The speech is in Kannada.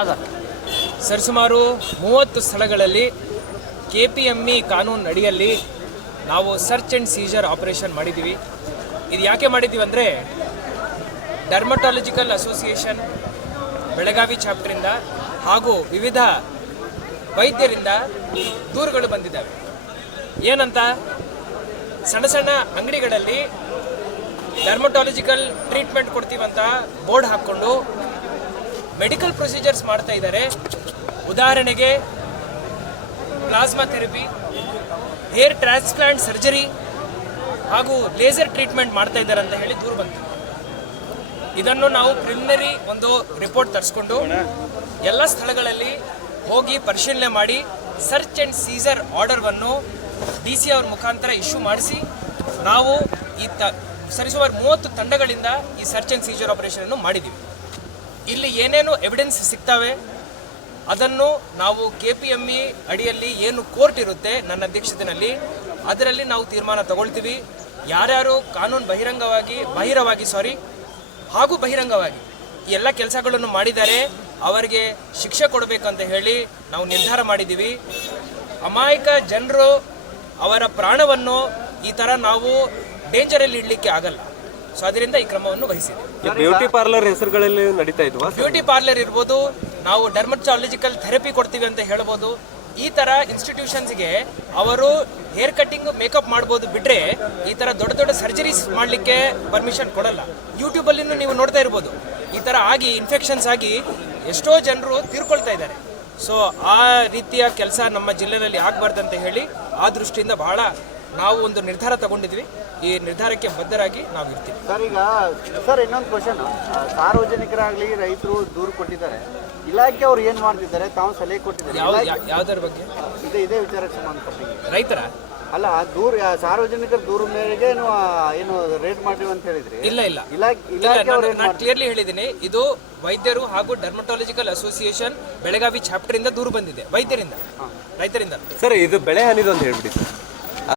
ಆದ ಸರಿಸುಮಾರು ಮೂವತ್ತು ಸ್ಥಳಗಳಲ್ಲಿ ಕೆ ಪಿ ಎಮ್ ಇ ಕಾನೂನು ಅಡಿಯಲ್ಲಿ ನಾವು ಸರ್ಚ್ ಆ್ಯಂಡ್ ಸೀಜರ್ ಆಪರೇಷನ್ ಮಾಡಿದ್ದೀವಿ ಇದು ಯಾಕೆ ಮಾಡಿದ್ದೀವಿ ಅಂದರೆ ಡರ್ಮಟಾಲಜಿಕಲ್ ಅಸೋಸಿಯೇಷನ್ ಬೆಳಗಾವಿ ಚಾಪ್ಟ್ರಿಂದ ಹಾಗೂ ವಿವಿಧ ವೈದ್ಯರಿಂದ ದೂರುಗಳು ಬಂದಿದ್ದಾವೆ ಏನಂತ ಸಣ್ಣ ಸಣ್ಣ ಅಂಗಡಿಗಳಲ್ಲಿ ಡರ್ಮಟಾಲಜಿಕಲ್ ಟ್ರೀಟ್ಮೆಂಟ್ ಕೊಡ್ತೀವಂತ ಬೋರ್ಡ್ ಹಾಕ್ಕೊಂಡು ಮೆಡಿಕಲ್ ಪ್ರೊಸೀಜರ್ಸ್ ಮಾಡ್ತಾ ಇದ್ದಾರೆ ಉದಾಹರಣೆಗೆ plasma therapy hair transplant surgery ಹಾಗೂ ಲೇಸರ್ ಟ್ರೀಟ್ಮೆಂಟ್ ಮಾಡ್ತಾ ಇದ್ದಾರೆ ಅಂತ ಹೇಳಿ ದೂರು ಬಂತು ಇದನ್ನು ನಾವು ಪ್ರಿಲಿಮಿನರಿ ಒಂದು ರಿಪೋರ್ಟ್ ತರಿಸ್ಕೊಂಡು ಎಲ್ಲ ಸ್ಥಳಗಳಲ್ಲಿ ಹೋಗಿ ಪರಿಶೀಲನೆ ಮಾಡಿ ಸರ್ಚ್ ಆ್ಯಂಡ್ ಸೀಸರ್ ಆರ್ಡರ್ವನ್ನು ಡಿ ಸಿ ಅವ್ರ ಮುಖಾಂತರ ಇಶ್ಯೂ ಮಾಡಿಸಿ ನಾವು ಈ ತ ಸರಿಸುಮಾರು ಮೂವತ್ತು ತಂಡಗಳಿಂದ ಈ ಸರ್ಚ್ ಆ್ಯಂಡ್ ಸೀಸರ್ ಆಪರೇಷನನ್ನು ಮಾಡಿದ್ದೀವಿ ಇಲ್ಲಿ ಏನೇನು ಎವಿಡೆನ್ಸ್ ಸಿಗ್ತವೆ ಅದನ್ನು ನಾವು ಕೆ ಪಿ ಎಮ್ ಇ ಅಡಿಯಲ್ಲಿ ಏನು ಕೋರ್ಟ್ ಇರುತ್ತೆ ನನ್ನ ಅಧ್ಯಕ್ಷತೆಯಲ್ಲಿ ಅದರಲ್ಲಿ ನಾವು ತೀರ್ಮಾನ ತಗೊಳ್ತೀವಿ ಯಾರ್ಯಾರು ಕಾನೂನು ಬಹಿರಂಗವಾಗಿ ಬಹಿರವಾಗಿ ಸಾರಿ ಹಾಗೂ ಬಹಿರಂಗವಾಗಿ ಎಲ್ಲ ಕೆಲಸಗಳನ್ನು ಮಾಡಿದರೆ ಅವರಿಗೆ ಶಿಕ್ಷೆ ಕೊಡಬೇಕಂತ ಹೇಳಿ ನಾವು ನಿರ್ಧಾರ ಮಾಡಿದ್ದೀವಿ ಅಮಾಯಕ ಜನರು ಅವರ ಪ್ರಾಣವನ್ನು ಈ ಥರ ನಾವು ಡೇಂಜರಲ್ಲಿ ಇಡಲಿಕ್ಕೆ ಆಗಲ್ಲ ಸೊ ಅದರಿಂದ ಈ ಕ್ರಮವನ್ನು ವಹಿಸಿದೆ ಬ್ಯೂಟಿ ಪಾರ್ಲರ್ ಹೆಸರುಗಳಲ್ಲಿ ನಡೀತಾ ಇದ್ವಾ ಬ್ಯೂಟಿ ಪಾರ್ಲರ್ ಇರ್ಬೋದು ನಾವು ಡರ್ಮಟಾಲಜಿಕಲ್ ಥೆರಪಿ ಕೊಡ್ತೀವಿ ಅಂತ ಹೇಳ್ಬೋದು ಈ ಥರ ಇನ್ಸ್ಟಿಟ್ಯೂಷನ್ಸ್ಗೆ ಅವರು ಹೇರ್ ಕಟಿಂಗ್ ಮೇಕಪ್ ಮಾಡ್ಬೋದು ಬಿಟ್ರೆ ಈ ತರ ದೊಡ್ಡ ದೊಡ್ಡ ಸರ್ಜರೀಸ್ ಮಾಡಲಿಕ್ಕೆ ಪರ್ಮಿಷನ್ ಕೊಡಲ್ಲ ಯೂಟ್ಯೂಬಲ್ಲಿನೂ ನೀವು ನೋಡ್ತಾ ಇರ್ಬೋದು ಈ ತರ ಆಗಿ ಇನ್ಫೆಕ್ಷನ್ಸ್ ಆಗಿ ಎಷ್ಟೋ ಜನರು ತೀರ್ಕೊಳ್ತಾ ಇದ್ದಾರೆ ಸೊ ಆ ರೀತಿಯ ಕೆಲಸ ನಮ್ಮ ಜಿಲ್ಲೆಯಲ್ಲಿ ಅಂತ ಹೇಳಿ ಆ ದೃಷ್ಟಿಯಿಂದ ಬಹಳ ನಾವು ಒಂದು ನಿರ್ಧಾರ ತಗೊಂಡಿದ್ವಿ ಈ ನಿರ್ಧಾರಕ್ಕೆ ಬದ್ಧರಾಗಿ ನಾವು ಇರ್ತೀವಿ ಸರ್ ಈಗ ಸರ್ ಇನ್ನೊಂದು ಕ್ವಶನ್ ಸಾರ್ವಜನಿಕರಾಗಲಿ ರೈತರು ದೂರು ಕೊಟ್ಟಿದ್ದಾರೆ ಇಲಾಖೆ ಅವ್ರು ಏನು ಮಾಡ್ತಿದ್ದಾರೆ ತಾವು ಸಲಹೆ ಕೊಟ್ಟಿದ್ದಾರೆ ಯಾವ್ದಾರ ಬಗ್ಗೆ ಇದೆ ಇದೇ ವಿಚಾರಕ್ಕೆ ಸಂಬಂಧಪಟ್ಟಿದೆ ರೈತರ ಅಲ್ಲ ದೂರ ಸಾರ್ವಜನಿಕರ ದೂರ ಮೇರೆಗೆ ಏನು ರೇಟ್ ಮಾಡಿ ಅಂತ ಹೇಳಿದ್ರೆ ಇಲ್ಲ ಇಲ್ಲ ನಾನು ಕ್ಲಿಯರ್ಲಿ ಹೇಳಿದ್ದೀನಿ ಇದು ವೈದ್ಯರು ಹಾಗೂ ಡರ್ಮಟಾಲಜಿಕಲ್ ಅಸೋಸಿಯೇಷನ್ ಬೆಳಗಾವಿ ಚಾಪ್ಟರ್ ಇಂದ ದೂರು ಬಂದಿದೆ ವೈದ್ಯರಿಂದ ರೈತರಿಂದ ಸರ್ ಇದು ಬೆಳೆ ಹಾನಿದು ಅಂತ ಹೇಳ್ಬಿಡಿ